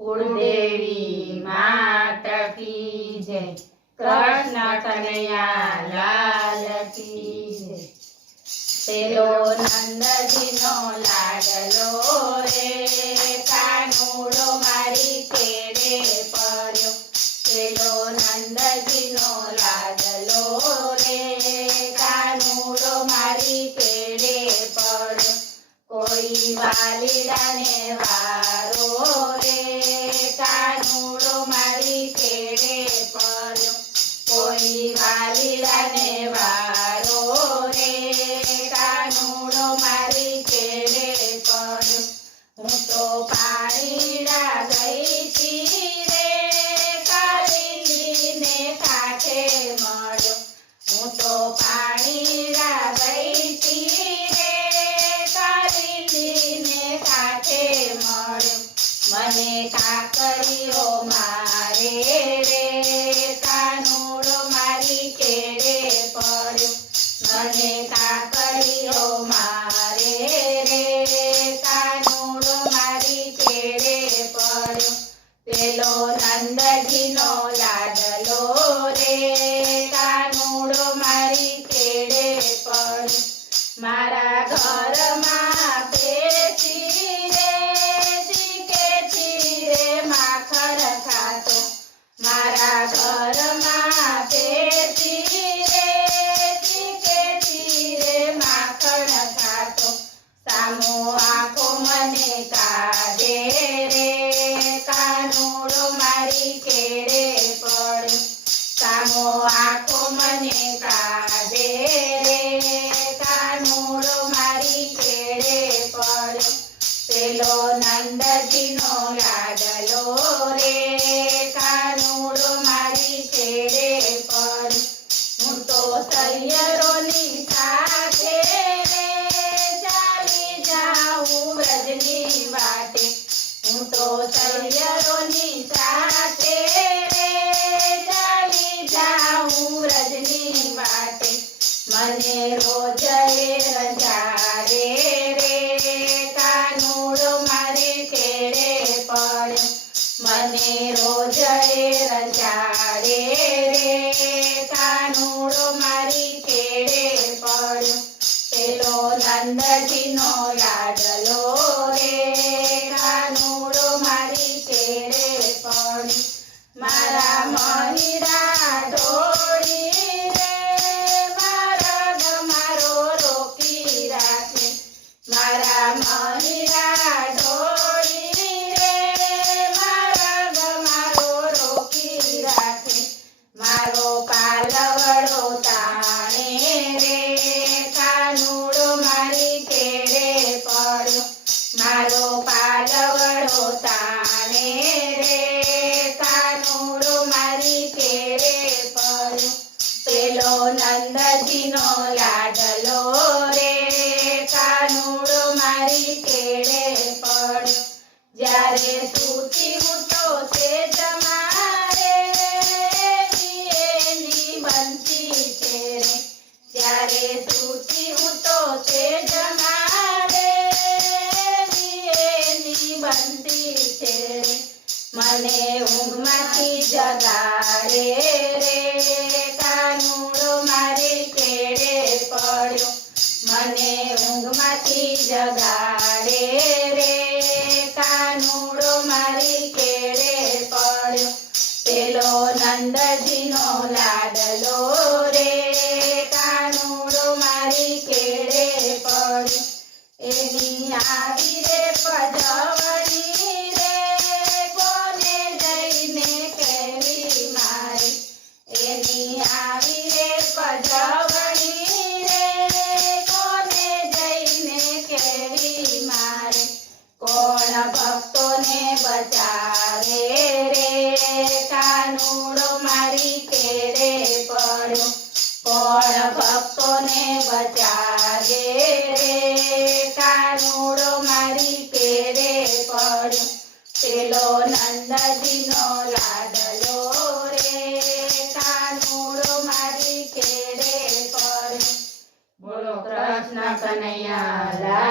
कुलदेवी मात की जय। कृष्ण कन्हैया लाल की जय। पेलो नंदजीनो लाडलो रे, कानूड़ो मारी केड़े पर्यो। पेलो नंदजीनो लाडलो रे, कानूड़ो मारी केड़े पर्यो। कोई वालीडाने वारो रे, कानूड़ो मारी केड़े पर्यो। कोई वालीडाने वारो रे, कानूड़ो मारी केड़े पर्यो। हूँ तो पाणीड़ा गई थी रे, कालींद्रीने कांठे मळ्यो। हूँ तो पाणीड़ा गई थी रे, कालींद्रीने कांठे मळ्यो। मने काकरियो मारे रे, कानूड़ो मारी केड़े पर्यो। मने काकरियो मारे रे, कानूड़ो मारी केड़े पर्यो। पेलो नंदजीनो लाडलो रे, कानूड़ो मारी केड़े पर्यो। मारा घरमां पेची रे, जीकेची रे माखण खातो। मारा घरमां पेची रे, जीकेची रे माखण खातो। सामो आंखो मने काढे रे, कानूड़ो मारी केड़े पर्यो। सामो आंखो मने काढे रे, कानूड़ो मारी केड़े पर्यो। पेलो नंदजीनो लाडलो रे, कानूड़ो मारी केड़े पर्यो। हूँ तो सैयरोनी साथे रे, चाली जाऊं व्रजनी वाटे। हूँ तो सैयरोनी साथे रे, चाली जाऊं व्रजनी वाटे। मने रोज रंजाड़े रे, कानूड़ो मारी केड़े पर्यो। मने रोज रंजाड़े रे, कानूड़ो मारी केड़े पर्यो। पेलो नंदजीनो लाडलो रे, कानूड़ो मारी केड़े पर्यो। मारा महीरा ढोળી रे, मारग मारो रोकी राखे। मारा महीरा ढोળી रे, मारग मारो रोकी राखे। मारो पालवड़ो ताणे रे, कानूड़ो मारी केड़े पर्यो। मारो पालवड़ो ताणे रे, कानूड़ो मारी केड़े पर्यो। पेलो नंदजीनो लाडलो रे, कानूड़ो मारी केड़े पर्यो। ज्यारे सूती हूँ तो सेज मारे, एनी बनती छे रे। ज्यारे सूती हूँ तो सेज मारे, एनी बनती छे रे। मने ऊंघमांथी जगाड़े रे, कानूड़ो मारी केड़े पर्यो। मने ऊंघमांथी जगाड़े रे, कानूड़ो मारी केड़े पर्यो। पेलो नंदजीनो लाडलो रे, कानूड़ो मारी केड़े पर्यो। एनी आवी रे पजवणी रे, कोने जईने केवी मारे। एनी आवी रे पजवणी रे, कोने जईने केवी मारे। कोण भक्तोने बचावे रे, कानूड़ो मारी केड़े पर्यो। कोण भक्तोने बचावे रे, कानूड़ो मारी केड़े पर्यो। पेलो नंदजीनो लाडलो रे, कानूड़ो मारी केड़े पर्यो। बोलो कृष्ण कन्हैया लाल